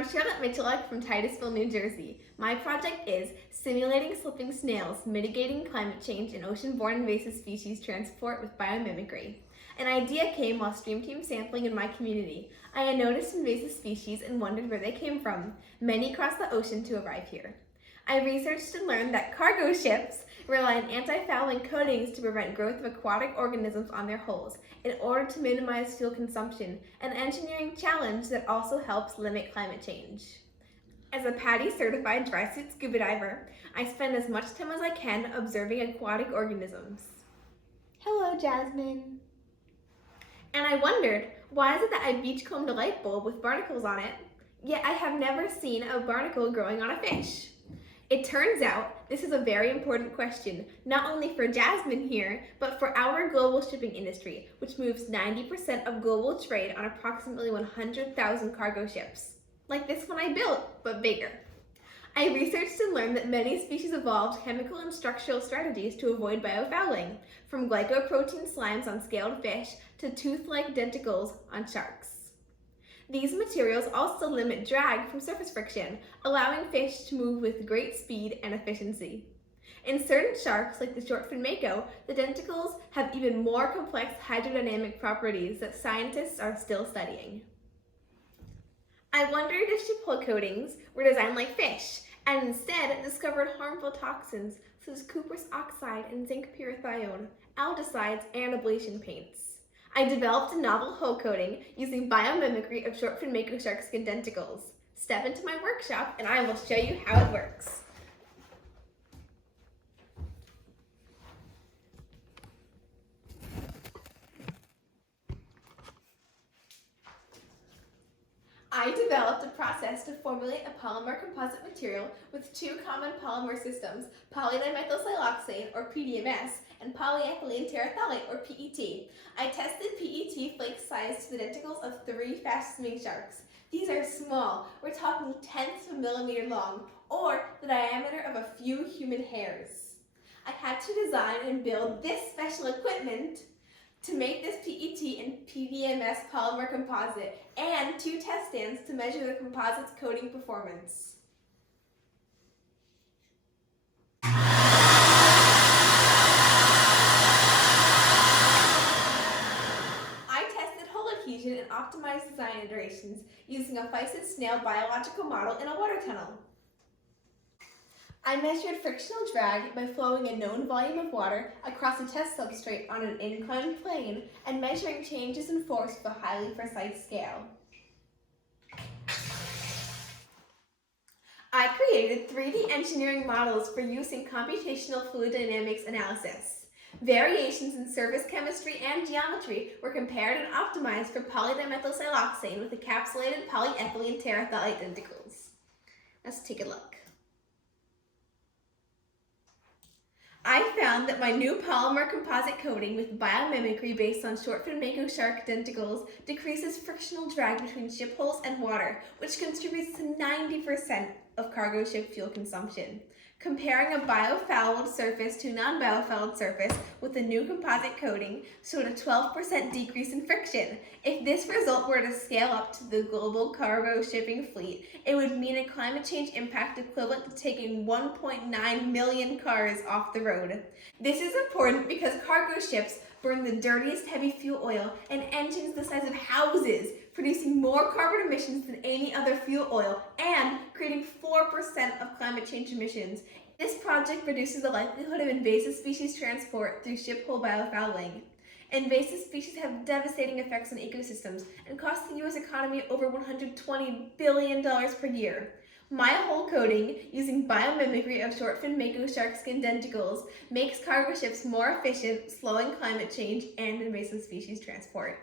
I'm Charlotte Michaluk from Titusville, New Jersey. My project is simulating slipping snails, mitigating climate change and ocean-borne invasive species transport with biomimicry. An idea came while stream team sampling in my community. I had noticed invasive species and wondered where they came from. Many crossed the ocean to arrive here. I researched and learned that cargo ships rely on anti-fouling coatings to prevent growth of aquatic organisms on their hulls in order to minimize fuel consumption, an engineering challenge that also helps limit climate change. As a PADI certified dry suit scuba diver, I spend as much time as I can observing aquatic organisms. Hello, Jasmine. And I wondered, why is it that I beachcombed a light bulb with barnacles on it, yet I have never seen a barnacle growing on a fish? It turns out this is a very important question, not only for Jasmine here, but for our global shipping industry, which moves 90% of global trade on approximately 100,000 cargo ships. Like this one I built, but bigger. I researched and learned that many species evolved chemical and structural strategies to avoid biofouling, from glycoprotein slimes on scaled fish to tooth-like denticles on sharks. These materials also limit drag from surface friction, allowing fish to move with great speed and efficiency. In certain sharks, like the shortfin mako, the denticles have even more complex hydrodynamic properties that scientists are still studying. I wondered if ship hull coatings were designed like fish, and instead discovered harmful toxins such as cuprous oxide and zinc pyrithione, aldehydes, and ablation paints. I developed a novel hull coating using biomimicry of shortfin mako shark skin denticles. Step into my workshop and I will show you how it works. I developed a process to formulate a polymer composite material with two common polymer systems, polydimethylsiloxane, or PDMS, and polyethylene terephthalate, or PET. I tested PET flake size to the denticles of 3 fast-swimming sharks. These are small, we're talking tenths of a millimeter long, or the diameter of a few human hairs. I had to design and build this special equipment to make this PET and PDMS polymer composite, and 2 test stands to measure the composite's coating performance. I tested hull adhesion and optimized design iterations using a Feisted snail biological model in a water tunnel. I measured frictional drag by flowing a known volume of water across a test substrate on an inclined plane and measuring changes in force with a highly precise scale. I created 3D engineering models for use in computational fluid dynamics analysis. Variations in surface chemistry and geometry were compared and optimized for polydimethylsiloxane with encapsulated polyethylene terephthalate denticles. Let's take a look. I found that my new polymer composite coating with biomimicry based on shortfin mako shark denticles decreases frictional drag between ship hulls and water, which contributes to 90% of cargo ship fuel consumption. Comparing a biofouled surface to a non-biofouled surface with the new composite coating showed a 12% decrease in friction. If this result were to scale up to the global cargo shipping fleet, it would mean a climate change impact equivalent to taking 1.9 million cars off the road. This is important because cargo ships burn the dirtiest heavy fuel oil and engines the size of houses, producing more carbon emissions than any other fuel oil and creating 4% of climate change emissions. This project reduces the likelihood of invasive species transport through ship hull biofouling. Invasive species have devastating effects on ecosystems and cost the U.S. economy over $120 billion per year. My hull coating, using biomimicry of shortfin mako shark skin denticles, makes cargo ships more efficient, slowing climate change and invasive species transport.